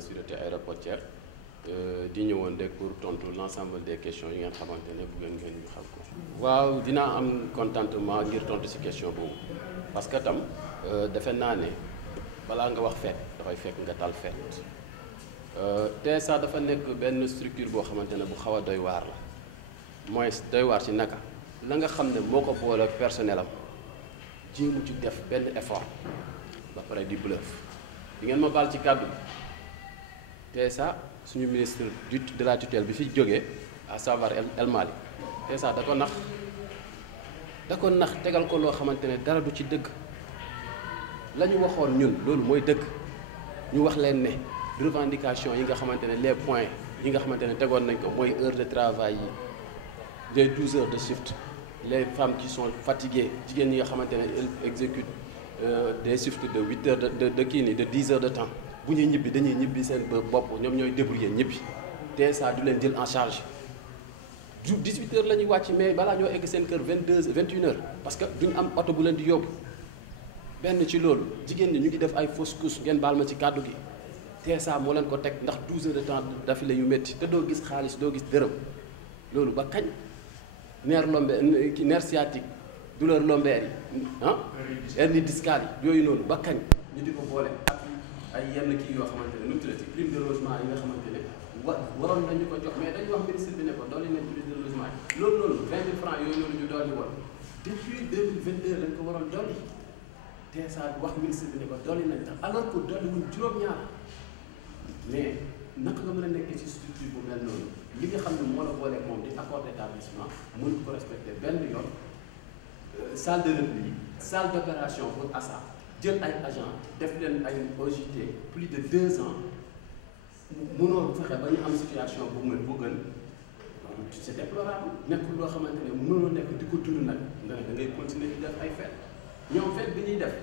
de sûreté aéroportuaire di ñëwoon rek pour tontu l'ensemble des questions yi ngeen xamante ne bëgg ngeen ñu xam ko. waaw dinaa am contentement ngir tontu ci question boobu parce que tam defe naa ne balaa nga wax feet dafay fekk nga tal feet TSA dafa nekk benn structure boo xamante ne bu xaw a doy waar la mooy doy waar ci naka la nga xam ne moo ko boole ak personnel am jéemu ci def benn effort ba pare di bluff di ngeen ma baal ci kàddu TSA suñu ministre de la tutelle bi fi jógee à savoir El Malick TSA da ko nax tegal ko loo xamante ne dara du ci dëgg la ñu waxoon ñun loolu mooy dëgg ñu wax leen ne revendication yi nga xamante ne les points yi nga xamante ne tegoon nañ ko mooy heure de travail yi les 12 heures de shift les femmes qui sont fatiguées jigéen ñi nga xamante ne elles exécutent des shifts de 8 heures de kii nii de 10 heures de temps bu ñuy ñibbi dañuy ñibbi seen bopp ñoom ñooy débrouiller ñibbi TSA du leen jël en charge du 18 heures la ñuy wàcc mais balaa ñoo egg seen kër 21 heures parce que duñ am oto bu leen di yóbbu benn ci loolu jigéen ñi ñu ngi def ay fausse couche ngeen baal ma ci kàddu gi TSA moo leen ko teg ndax 12 heures de temps d'affilée yu métti te doo gis xaalis doo gis dërëm loolu ba kañ nerf sciatique douleur lombaire yi hernie discale yi yooyu noonu ba kañ ñu di ko boole ak ay yenn kii yoo xamante ne nu mu tuddati prime de logement yi nga xamante ne waroon nañu ko jox mais dañu wax ministre bi ne ko dolli nañ prime de logement yi loolu noonu 20 000 francs yooyu noonu ñu dolli woon depuis 2022 lañ ko waroon dolli TSA wax ministre bi ne ko dolli nañ tax alors que dolli wuñ juróom-ñaar mais naka nga mën a nekkee ci structure bu mel noonu li nga xam ne moo la booleeg moom di accord d'établissement mën ko respecter benn yoon salle de repli salle d'opération pour ASA jël ay agent def leen ay OJT plus de 2 ans mënoo fexe ba ñu am situation bu mel bu gën c'est déplorable nekkul loo xamante ne mënoo nekk di ko dund nag nga ne da ngay continuer di def ay fête ñoom fête bi ñuy def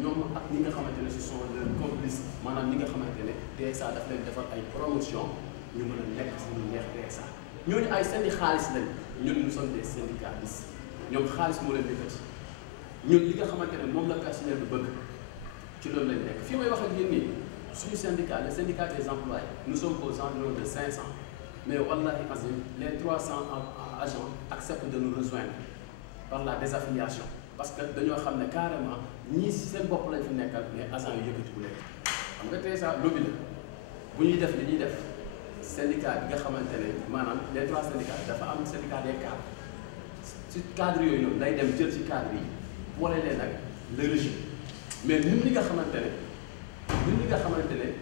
ñoom ak ñi nga xamante ne ce sont leurs complices maanaam ñi nga xamante ne TSA daf leen defar ay promotion ñu mën a nekk si ñu neex TSA ñooñu ay seeni xaalis lañ ñun nous sommes des syndicalistes ñoom xaalis moo leen yëkkati ñun li nga xamante ne moom la personnel bi bëgg ci loolu lañ nekk fii may wax ak yéen nii suñu syndicat le syndicat des employés nous sommes aux environs de 500 mais wallahi azim les 300 agents acceptent de nous rejoindre par la désaffiliation parce que dañoo xam ne carrément ñii si seen bopp lañ fi nekkal mais agents yu yëkkati bu leen xam nga TSA lobby la bu ñuy def li ñuy def syndicat bi nga xamante ne maanaam les 3 syndicats dafa am syndicat des cadres ci cadre yooyu noonu day dem jël ci cadre yi boole leen ak le régime mais ñun ñi nga xamante ne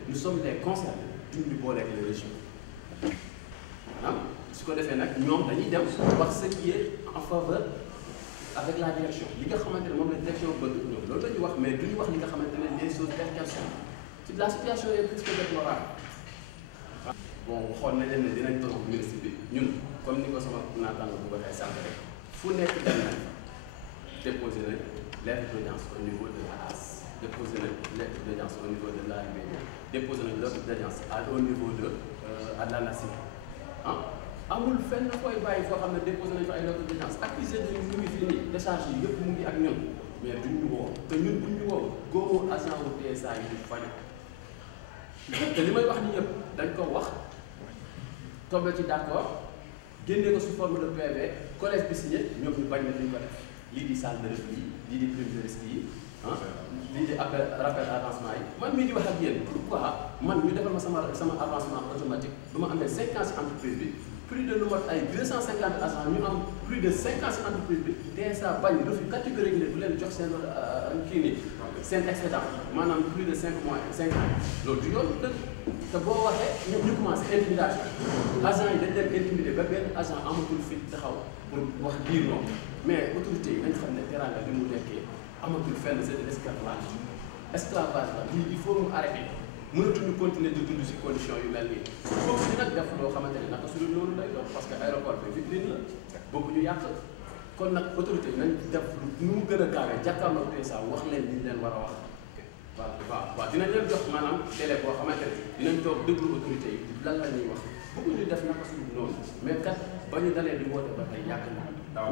nous sommes les concernés duñ ñu boole ak le régime maanaam su ko defee nag ñoom dañuy dem wax ce qui est en faveur avec la direction li nga xamante ne moom la direction bëgg ñoom loolu la ñuy wax mais duñu wax li nga xamante ne les choses telles qu'elles sont ci la situation est plus que déplorable. bon waxoon nañ leen ne dinañ toog ministre bi ñun comme ni ko sama naataango bu waxee sànq rek fu nekk dem nañ déposé nañ lettre d'audience au niveau de la AS déposé nañ lettre d'audience au niveau de l'ARMP déposé nañ lettre d'audience au niveau de l'ANACIM amul fenn fooy bàyyi foo xam ne déposé nañ fa ay lettre d'audience accusé de ñu ngi fii nii décharge yi yëpp mu ngi ak ñun mais duñ ñu woo te ñun buñ ñu woo góobu agent wu TSA yi du fañ te li may wax ni yëpp dañ ko wax tombé ci d'accord génne ko sous forme de PV collège bi signé ñoom ñu bañ na duñ ko def lii di salle de repli lii di prime de risque yi lii di rappel avancement yi man mii di wax ak yéen pourquoi man ñu defal ma sama avancement automatique ba ma amee 5 ans ci entreprise bi plus de lu mot ay 250 agents ñu am plus de 5 ans ci entreprise bi TSA bañ refus catégorique ne du leen jox seen kii nii seen excédent maanaam plus de 5 mois 5 ans loolu du yoon dëgg te boo waxee ñu commencé intimidation agent yi dañ leen intimider ba benn agent amatul fit taxaw pour wax biir noonu mais autorité yi nañ xam ne teranga bi mu nekkee amatul fenn c'est de l'esclavage la lii il faut mu arrêter mënatuñu continuer di dund ci condition yu mel nii foofu di nag def loo xamante ne naka su dul loolu lay doon parce que aéroport bi vitrine la bëgguñu yàq kon nag autorité yi nañ def nu mu gën a gaawee jàkkaarloo TSA wax leen li ñu leen war a wax waaw dinañ leen jox maanaam délai boo xamante ne dinañ toog déglu autorité yi lan la ñuy wax bëgguñu def naka su dul noonu mais kat ba ñu dalee di woote ba tey yàgg na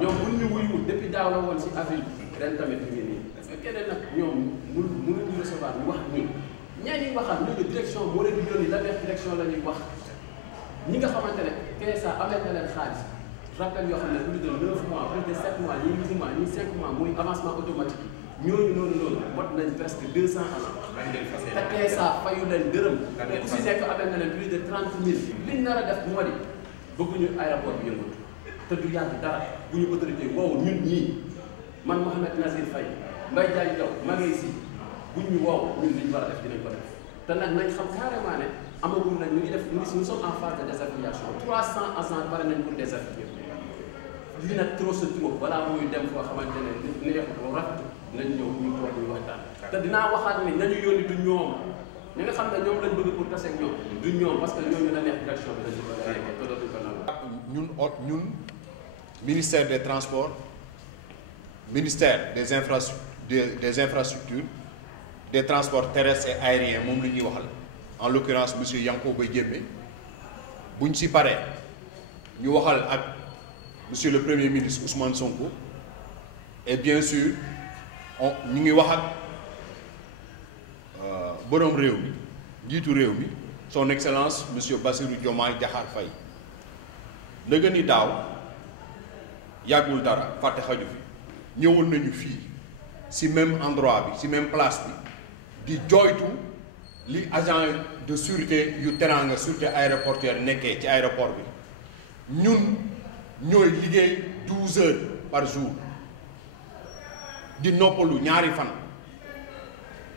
ñoom buñ ñu wuyuwul depuis daaw la woon ci avril ren tamit ñu ngi nii bu fekkee ne nag ñoom mënuñu recevoir ñu wax ak ñun ñaa ñuy waxal ñooñu direction moo leen di yónni la neex direction la ñuy wax ñi nga xamante ne PSA amee na leen xaalis rappel yoo xam ne plus de 9 mois plus de 7 mois ñii 8 mois ñii 5 mois muy avancement automatique ñooñu noonu mot nañ presque 200 ans te PSA fayu leen dërëm te ku si nekk amee na leen plus de 30 000 liñ nar a def moo di bëgguñu aéroport bi yëngatu te du yàgg dara bu ñu autorité woowu ñun ñii man Mouhamed Nazir Faye Mbaye Diagne Diaw Maguette Sy buñ ñu woow ñun liñ war a def dinañ ko def te nag nañ xam carrément ne amagul nag ñu ngi def nous sommes en phase de désaffiliation 300 agents pare nañ pour désaffilier lii nag trop c'est trop balaa muy dem foo xamante ne neexut ko rafet nañ ñëw ñu toog ñu waxtaan te dinaa waxaat ni nañu yónni du ñoom ñi nga xam ne ñoom lañ bëgg pour tase ak ñoom du ñoom parce que ñooñu la neex direction bi lañ ko nekkee te dootuñ ko nangu. ñun ministère des transports ministère des infrastructures des transports terrestres et aériens moom la ñuy waxal en l'occurrence monsieur Yankhoba Diémé buñ si paree ñu waxal ak monsieur le premier ministre Ousmane Sonko et bien sûr ñu ngi wax ak boroom réew mi njiitu réew mi son excellence monsieur Bassirou Diomaye Diakhar Faye ndëgë ni daaw yàggul dara fàtte xaju fi ñëwoon nañu fii ci même endroit bi ci même place bi di jooytu li agent de sûreté yu Teranga sûreté aéroportuaire nekkee ci aéroport bi ñun ñooy liggéey 12 heures par jour di noppalu ñaari fan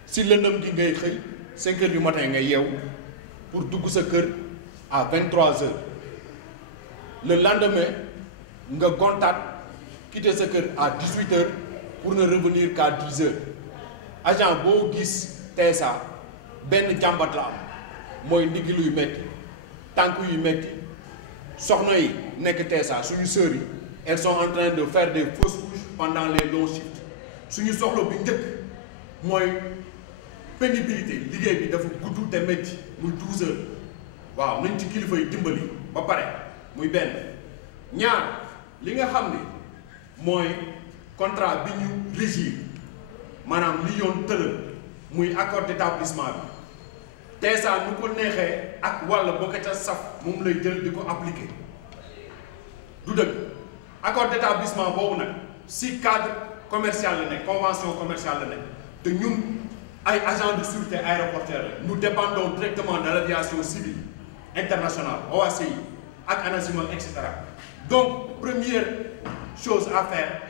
ci lëndëm gi ngay xëy 5 heures du matin nga yeewu pour dugg sa kër à 23 heures le lendemain nga gontaat quitter sa kër à 18 heures pour ne revenir qu'à 10 heures agent boo gis TSA benn jàmbat la am mooy ndigg luy metti tànk yu metti soxna yi nekk TSA suñu sœurs yi elles sont en train de faire des fausses couches pendant les longs shifts suñu soxla bi njëkk mooy pénibilité liggéey bi dafa gudd te metti muy 12 heures waaw nañ ci kilifa yi dimbali ba pare muy benn ñaar li nga xam ne mooy contrat bi ñu régir maanaam li yoon tëral muy accord d'établissement bi TSA nu ko neexee ak wàll boo ko ca saf moom lay jël di ko appliquer du dëgg accord d'établissement boobu nag si cadre commercial la nekk convention commerciale la nekk te ñun ay agents de sûreté aéroportuaire la nous dépendons directement de l'aviation civile internationale OACI ak ANACIM etc. donc première chose à faire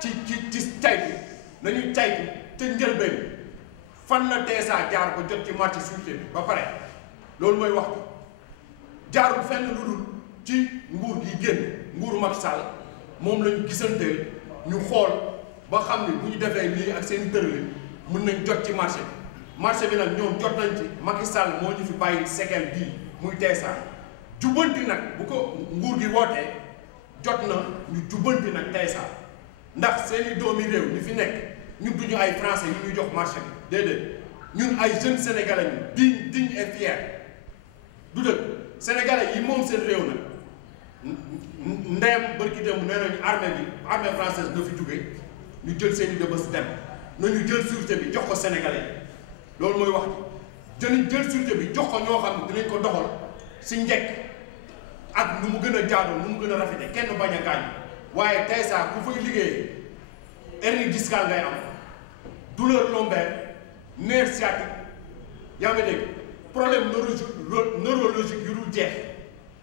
ci caytu nañu caytu te njëlbeen fan la TSA jaar ba jot ci marché sûreté bi ba pare loolu mooy wax jaarul fenn lu dul ci nguur gi génn nguuru Macky Sall moom lañu gisanteel ñu xool ba xam ne bu ñu defee lii ak seen tërëlin mën nañ jot ci marché bi nag ñoom jot nañ ci Macky Sall moo ñu fi bàyyi séquelle bii muy TSA jubbanti nag bu ko nguur gi wootee jot na ñu jubbanti nag TSA ndax seeni doomi réew ñi fi nekk ñun duñu ay français yu ñuy jox marché bi déedéet ñun ay jeunes sénégalais ñu digne et fier du dëgg sénégalais yi moom seen réew nag ndeyam bërki démb nee nañu armée française na fi jóge ñu jël seeni dëbës dem nañu jël sûreté bi jox ko sénégalais loolu mooy wax jël sûreté bi jox ko ñoo xam ne dinañ ko doxal si njëkk ak nu mu gën a jaadoo nu mu gën a rafete kenn bañ a gaañ waaye TSA ku fay liggéeyee hernie discale ngay am douleur lombaire nerf sciatique yaa ngi dégg problème neurologique yu dul jeex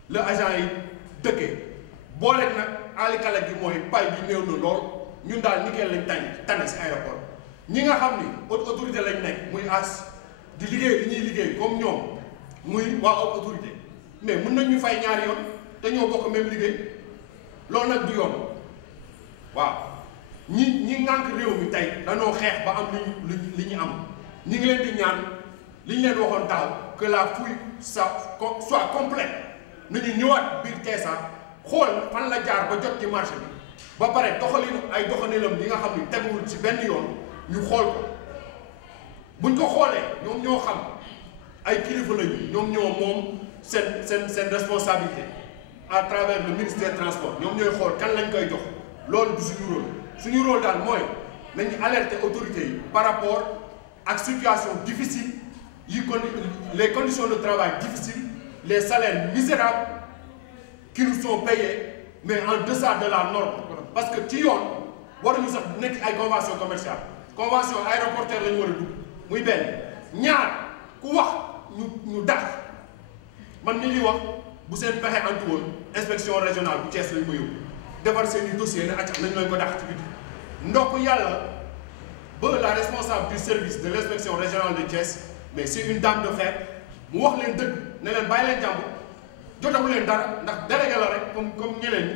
la agent yi dëkkee booleeg nag alikala gi mooy pay bi néew na lool ñun daal nickel lañ tànn si aéroport ñi nga xam ni haute autorité lañ nekk muy as di liggéey li ñuy liggéey comme ñoom muy waa haute autorité mais mën nañ ñu fay ñaari yoon te ñoo bokk même liggéey loolu nag du yoon waaw ñi ngànk réew mi tey dañoo xeex ba am li ñu am ñi ngi leen di ñaan li ñu leen waxoon daaw que la fouille soit complète nañu ñëwaat biir TSA xool fan la jaar ba jot ci marché bi ba pare doxalinam li nga xam ni teguwul ci benn yoon ñu xool ko buñ ko xoolee ñoom ñoo xam ay kilifa lañu ñoom ñoo moom seen responsabilité à travers le ministère des transports ñoom ñooy xool kan lañ koy jox loolu du suñu rôle daal mooy nañu alerter autorités yi par rapport ak situation difficile les conditions de travail difficiles, les salaires misérables qui nous sont payés mais en deçà de la norme parce que ci yoon waruñu sax nekk ay convention commerciale convention aéroportuaire la ñu war a dugg muy benn ñaar ku wax ñu dàq man mi ngi wax bu seen pexe antu woon inspection régionale bu Thiès lañ ma yóbbu defar seen i dossier ne acca nañ lañ ko dàq ci biti ndokk yàlla ba la responsable du service de l'inspection régionale de Thiès mais c'est une dame de fer mu wax leen dëgg ne leen bàyyi leen jàmbur jotagu leen dara ndax délégué la rek comme ñeneen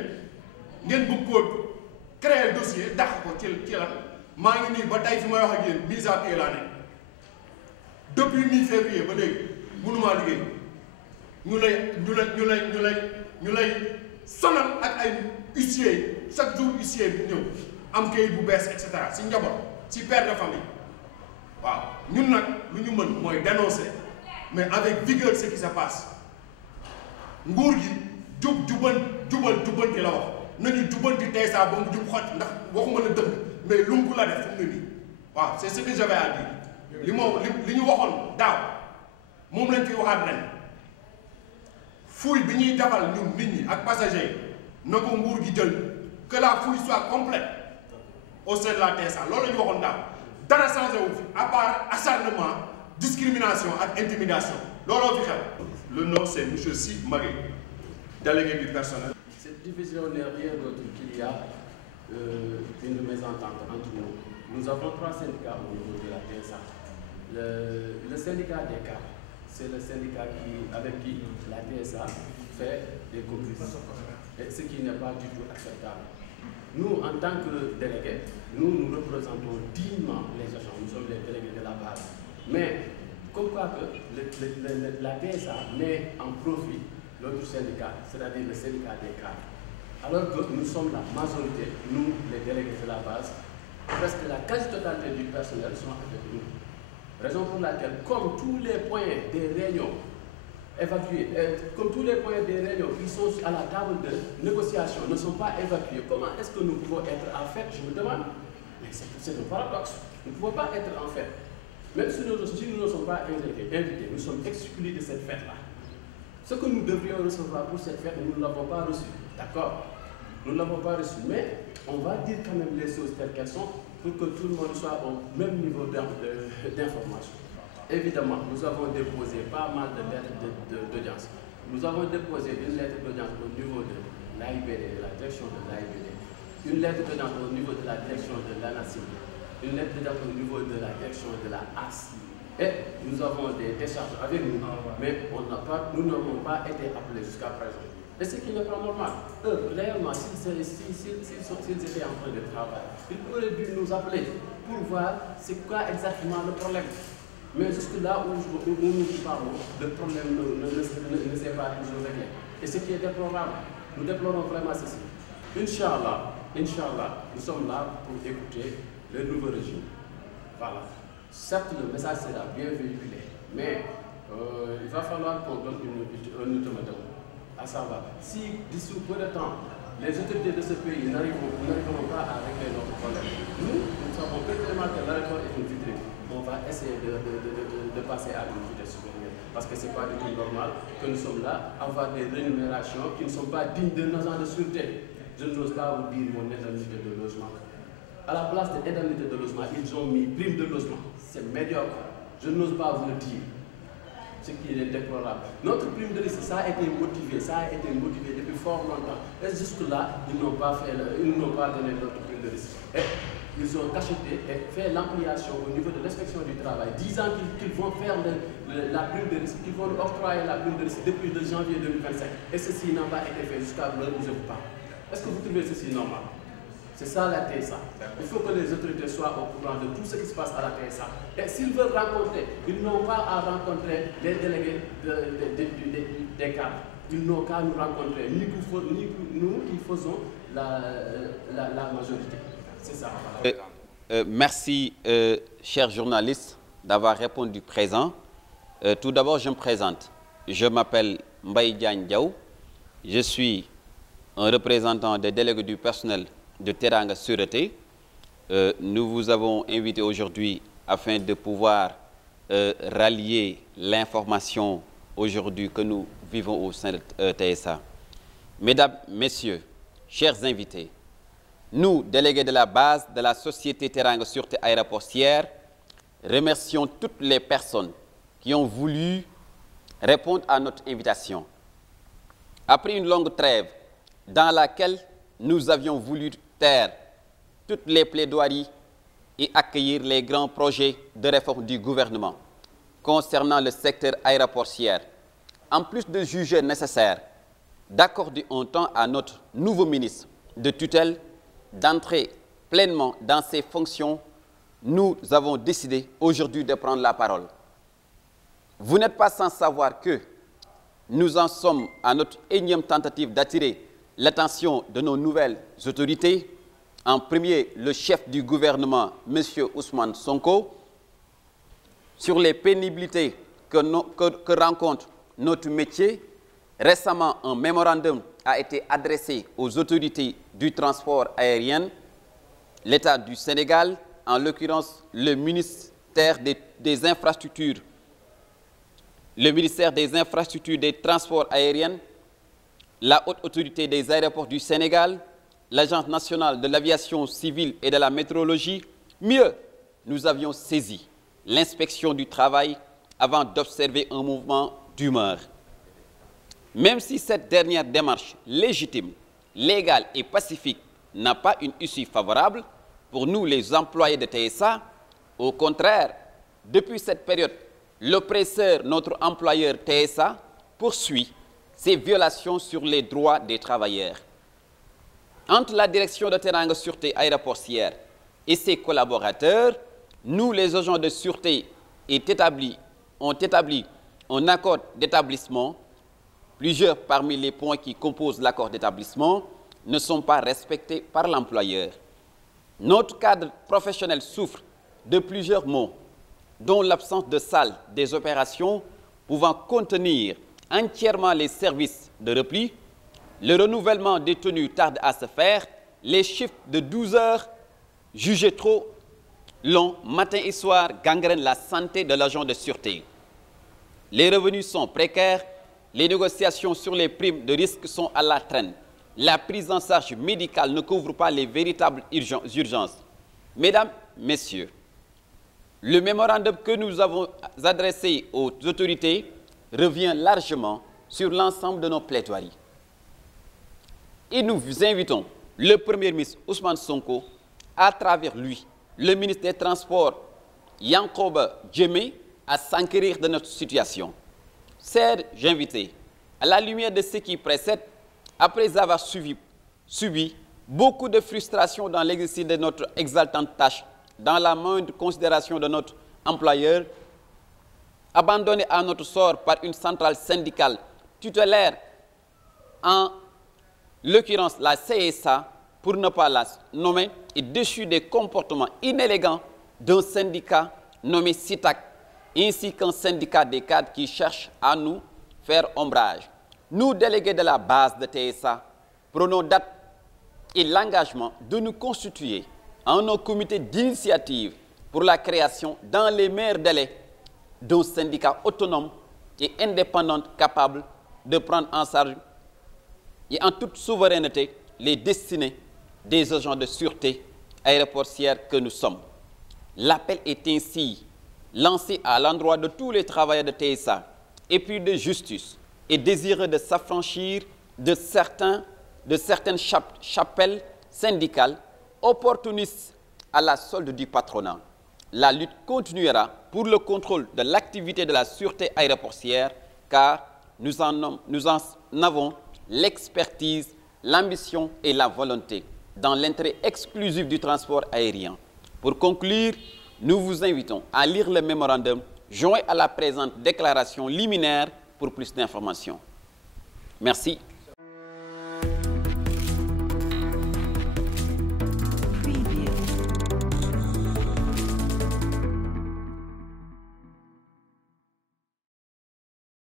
ñi ngeen bëgg koo créer dossier dàq ko ci lan maa ngi nii ba tey fi may wax ak yéen mise à pied laa nekk depuis mi-février ba léegi mënumaa liggéey ñu lay sonal ak ay huissier chaque jour huissier bi ñëw am kayit bu bees et cetera si njaboot si père de famille waaw ñun nag lu ñu mën mooy dénoncer mais avec vigueur ce qui se passe nguur gi jubanti la wax nañu jubanti tey saa ba mu jub xoj ndax waxuma la dëgg mais lumpu la def fu mu ne nii waaw c'est ce que j'avais à dire li ñu waxoon daaw moom lañ koy waxaat ren fouille bi ñuy defal ñun nit ñi ak passagers yi na ko nguur gi jël que la fouille soit complète au sein de la TSA loolu la ñu waxoon daaw dara changé wu fi à part acharnement discrimination ak intimidation looloo fi xew. Le nom c'est monsieur Sy Maguette, délégué du personnel. Cette division n'est rien d'autre qu'il y a une mésentente entre nous. Nous avons 3 syndicats au niveau de la TSA. Le syndicat des cadres, c'est le syndicat avec qui la TSA fait des compromis, et ce qui n'est pas du tout acceptable. Nous, en tant que délégués, nous représentons dignement les agents. Nous sommes les délégués de la base. Mais comme quoi que la TSA met en profit l'autre syndicat, c'est-à-dire le syndicat des cadres. Alors que nous sommes la majorité, nous, les délégués de la base, presque la quasi-totalité du personnel sont avec nous. Raison pour laquelle, comme tous les points des réunions évacués, comme tous les points des réunions qui sont à la table de négociation ne sont pas évacués, comment est-ce que nous pouvons être en fait? Je me demande, mais c'est un paradoxe. Nous ne pouvons pas être en fait. Même si nous ne sommes pas invités, nous sommes exclus de cette fête-là. Ce que nous devrions recevoir pour cette fête, nous ne l'avons pas reçu. D'accord? Nous ne l'avons pas reçu, mais on va dire quand même les choses telles qu'elles sont pour que tout le monde soit au même niveau d'information. Évidemment, nous avons déposé pas mal de lettres d'audience. Nous avons déposé une lettre d'audience au niveau de l'AIBD, de la direction de l'AIBD, une lettre d'audience au niveau de la direction de l'ANACIM, une lettre d'audience au niveau de la direction de la AS. Et nous avons des décharges avec nous, mais nous n'avons pas été appelés jusqu'à présent. Et ce qui n'est pas normal. Eux, réellement, s'ils étaient en train de travailler, ils auraient dû nous appeler pour voir c'est quoi exactement le problème. Mais jusque là où nous parlons, le problème ne s'est pas toujours réglé. Et ce qui est déplorable, nous déplorons vraiment ceci. Inch'Allah, nous sommes là pour écouter le nouveau régime. Voilà. Certes, le message sera bien véhiculé, mais il va falloir qu'on donne un ultimatum. À savoir, si d'ici peu de temps, les autorités de ce pays n'arriveront pas à régler notre problème, nous savons pertinemment que la réforme est une vitrine. On va essayer de passer à une vitesse supérieure. Parce que ce n'est pas du tout normal que nous sommes là à avoir des rémunérations qui ne sont pas dignes d'un agent de sûreté. Je n'ose pas vous dire mon indemnité de logement. À la place de l'indemnité de logement, ils ont mis prime de logement. C'est médiocre. Je n'ose pas vous le dire. Ce qui est déplorable. Notre prime de risque, ça a été motivé depuis fort longtemps. Et jusque-là, ils n'ont pas donné notre prime de risque. Et ils ont cacheté et fait l'ampliation au niveau de l'inspection du travail, disant qu'ils vont faire la prime de risque, qu'ils vont octroyer la prime de risque depuis le janvier 2025. Et ceci n'a pas été fait jusqu'à l'heure où je vous parle. Est-ce que vous trouvez ceci normal? C'est ça la TSA. Il faut que les autorités soient au courant de tout ce qui se passe à la TSA. Et s'ils veulent rencontrer, ils n'ont pas à rencontrer les délégués des cadres. Ils n'ont qu'à nous rencontrer, ni nous qui faisons la majorité. C'est ça. Merci, chers journalistes, d'avoir répondu présent. Tout d'abord, je me présente. Je m'appelle Mbaye Diagne Diaw. Je suis un représentant des délégués du personnel de Teranga Sûreté. Nous vous avons invité aujourd'hui afin de pouvoir rallier l'information aujourd'hui que nous vivons au sein de TSA. Mesdames, Messieurs, chers invités, nous, délégués de la base de la Société Teranga Sûreté Aéroportière, remercions toutes les personnes qui ont voulu répondre à notre invitation. Après une longue trêve dans laquelle nous avions voulu taire toutes les plaidoiries et accueillir les grands projets de réforme du gouvernement concernant le secteur aéroportier, en plus de juger nécessaire d'accorder un temps à notre nouveau ministre de tutelle d'entrer pleinement dans ses fonctions, nous avons décidé aujourd'hui de prendre la parole. Vous n'êtes pas sans savoir que nous en sommes à notre énième tentative d'attirer l'attention de nos nouvelles autorités. En premier, le chef du gouvernement, M. Ousmane Sonko, sur les pénibilités que rencontre notre métier. Récemment, un mémorandum a été adressé aux autorités du transport aérien, l'État du Sénégal, en l'occurrence le ministère des Infrastructures, le ministère des Infrastructures des Transports aériens, la Haute Autorité des Aéroports du Sénégal, l'Agence nationale de l'aviation civile et de la météorologie. Mieux, nous avions saisi l'inspection du travail avant d'observer un mouvement d'humeur. Même si cette dernière démarche légitime, légale et pacifique n'a pas une issue favorable pour nous les employés de TSA, au contraire, depuis cette période, l'oppresseur, notre employeur TSA, poursuit ses violations sur les droits des travailleurs. Entre la direction de Teranga Sûreté Aéroportière et ses collaborateurs, nous, les agents de sûreté, ont établi un accord d'établissement. Plusieurs parmi les points qui composent l'accord d'établissement ne sont pas respectés par l'employeur. Notre cadre professionnel souffre de plusieurs maux, dont l'absence de salle des opérations pouvant contenir entièrement les services de repli, le renouvellement des tenues tarde à se faire, les chiffres de 12 heures jugés trop longs matin et soir gangrènent la santé de l'agent de sûreté. Les revenus sont précaires, les négociations sur les primes de risque sont à la traîne. La prise en charge médicale ne couvre pas les véritables urgences. Mesdames, Messieurs, le mémorandum que nous avons adressé aux autorités revient largement sur l'ensemble de nos plaidoiries. Et nous vous invitons, le Premier ministre Ousmane Sonko, à travers lui, le ministre des Transports Yankoba Djemé, à s'enquérir de notre situation. Chers invités, à la lumière de ce qui précède, après avoir subi beaucoup de frustration dans l'exercice de notre exaltante tâche, dans la moindre considération de notre employeur, abandonné à notre sort par une centrale syndicale tutélaire, en l'occurrence la CSA, pour ne pas la nommer, et déchu des comportements inélégants d'un syndicat nommé CITAC, ainsi qu'un syndicat des cadres qui cherche à nous faire ombrage. Nous, délégués de la base de TSA, prenons date et l'engagement de nous constituer en un comité d'initiative pour la création, dans les meilleurs délais, d'un syndicat autonome et indépendant capable de prendre en charge et en toute souveraineté les destinées des agents de sûreté aéroportière que nous sommes. L'appel est ainsi lancé à l'endroit de tous les travailleurs de TSA, épris de justice et désireux de s'affranchir de certaines chapelles syndicales opportunistes à la solde du patronat. La lutte continuera pour le contrôle de l'activité de la sûreté aéroportière, car nous en avons l'expertise, l'ambition et la volonté dans l'intérêt exclusif du transport aérien. Pour conclure, nous vous invitons à lire le mémorandum joint à la présente déclaration liminaire pour plus d'informations. Merci.